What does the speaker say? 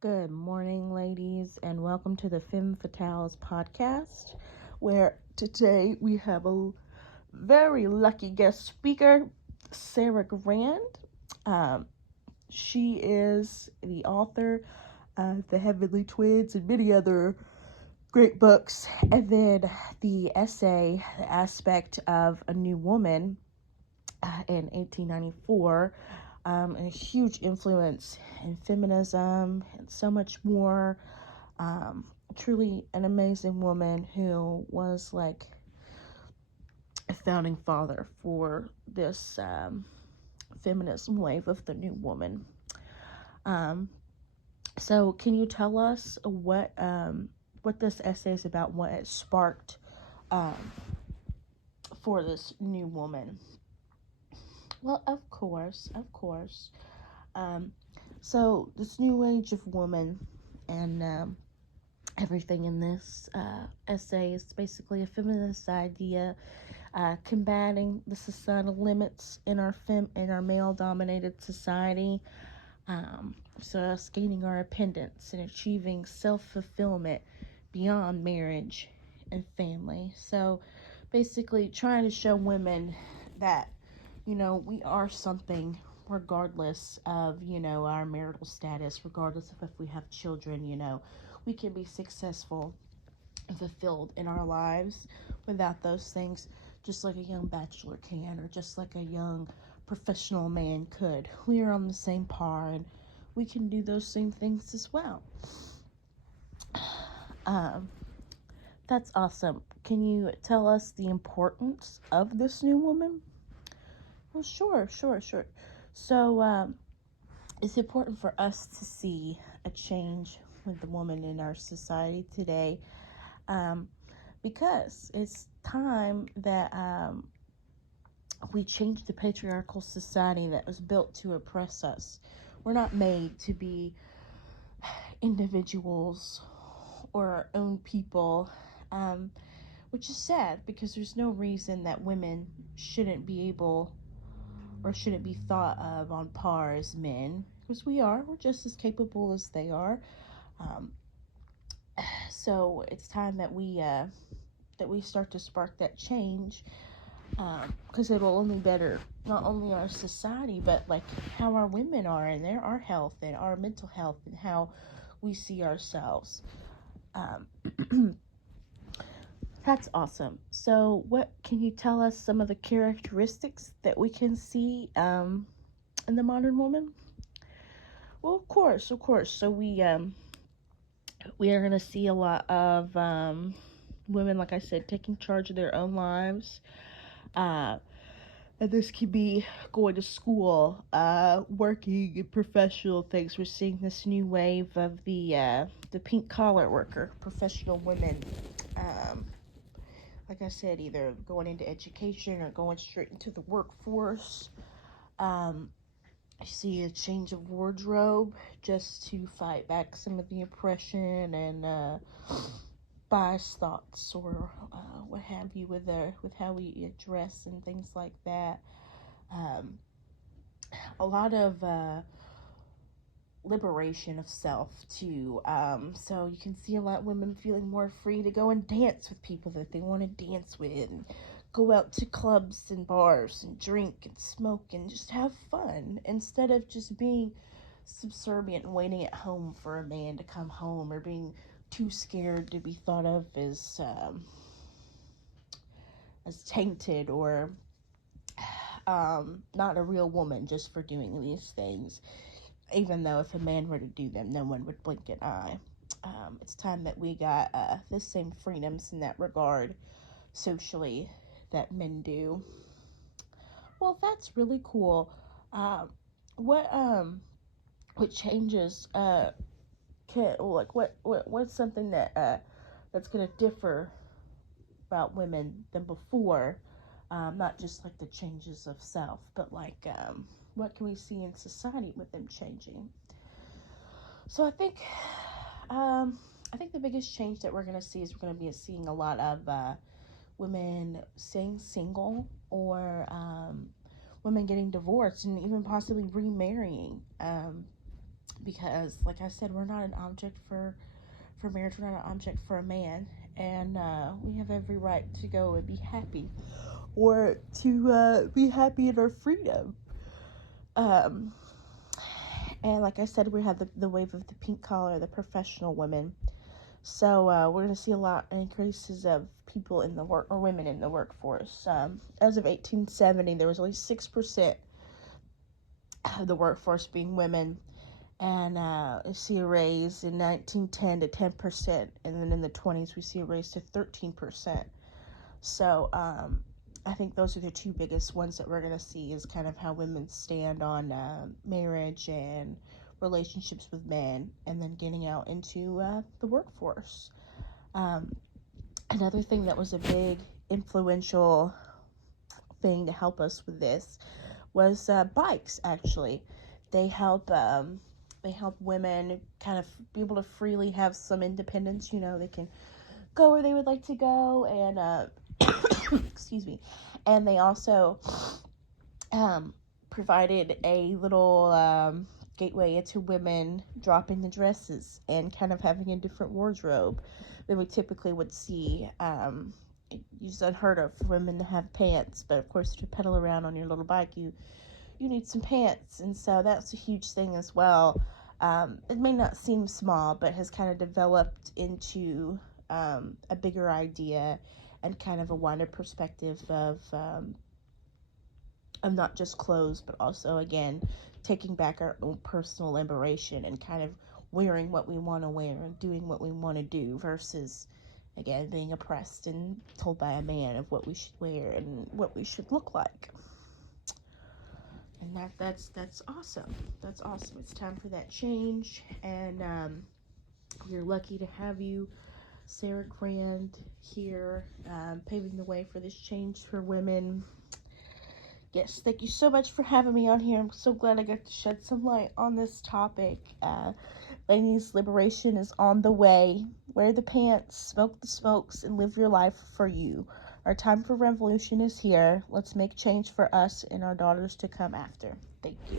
Good morning, ladies, and welcome to the Femme Fatales podcast, where today we have a very lucky guest speaker, Sarah Grand. Um, she is the author of The Heavenly Twins and many other great books, and then the essay, The Aspect of a New Woman in 1894. A huge influence in feminism and so much more. Um, Truly an amazing woman who was like a founding father for this feminism wave of the new woman. Um, so, can you tell us what this essay is about? What it sparked um, for this new woman? Well, of course. Um, so this new age of woman and everything in this essay is basically a feminist idea combating the societal limits in our male dominated society. So us gaining our independence and achieving self fulfillment beyond marriage and family. So basically trying to show women that we are something regardless of, our marital status, regardless of if we have children, we can be successful and fulfilled in our lives without those things, just like a young bachelor can, or just like a young professional man could. We are on the same par and we can do those same things as well. Um, that's awesome. Can you tell us the importance of this new woman? Well, sure. So, it's important for us to see a change with the woman in our society today, um, because it's time that we change the patriarchal society that was built to oppress us. We're not made to be individuals or our own people, which is sad because there's no reason that women shouldn't be able or shouldn't be thought of on par as men, because we're just as capable as they are. Um, so it's time that we start to spark that change, because it will only better not only our society but like how our women are and our health and our mental health and how we see ourselves. Um, that's awesome. So what can you tell us some of the characteristics that we can see in the modern woman? Well, of course. So we are gonna see a lot of women, like I said, taking charge of their own lives. Uh, and this could be going to school, working in professional things. We're seeing this new wave of the pink collar worker, professional women. Um, like I said, either going into education or going straight into the workforce. Um, I see a change of wardrobe just to fight back some of the oppression and biased thoughts or what have you with how we dress and things like that. Um, a lot of liberation of self too. So you can see a lot of women feeling more free to go and dance with people that they want to dance with, and go out to clubs and bars and drink and smoke and just have fun instead of just being subservient and waiting at home for a man to come home, or being too scared to be thought of as tainted or not a real woman just for doing these things, even though if a man were to do them, no one would blink an eye. It's time that we got the same freedoms in that regard socially that men do. Well, that's really cool. Um, what what changes can like what's something that that's gonna differ about women than before? Not just like the changes of self, but like what can we see in society with them changing? So I think the biggest change that we're gonna see is we're gonna be seeing a lot of women staying single, or women getting divorced and even possibly remarrying. because, like I said, we're not an object for marriage. We're not an object for a man, and we have every right to go and be happy, or to be happy in our freedom. Um, and like I said, we have the wave of the pink collar, the professional women. So we're going to see a lot of increases of people in the work, or women in the workforce. As of 1870, there was only 6% of the workforce being women, and we see a raise in 1910 to 10%, and then in the 20s we see a raise to 13%. So I think those are the two biggest ones that we're going to see, is kind of how women stand on marriage and relationships with men, and then getting out into the workforce. Another thing that was a big influential thing to help us with this was bikes. Actually, they help women kind of be able to freely have some independence. They can go where they would like to go, and excuse me, and they also provided a little gateway into women dropping the dresses and kind of having a different wardrobe than we typically would see. It's unheard of for women to have pants, but of course, if you pedal around on your little bike, you need some pants, and so that's a huge thing as well. It may not seem small, but has kind of developed into a bigger idea and kind of a wider perspective of not just clothes, but also, again, taking back our own personal liberation and kind of wearing what we want to wear and doing what we want to do, versus, again, being oppressed and told by a man of what we should wear and what we should look like. And that's awesome. That's awesome. It's time for that change, and we're lucky to have you, Sarah Grand, here, paving the way for this change for women. Yes, thank you so much for having me on here. I'm so glad I got to shed some light on this topic. Ladies, liberation is on the way. Wear the pants, smoke the smokes, and live your life for you. Our time for revolution is here. Let's make change for us and our daughters to come after. Thank you.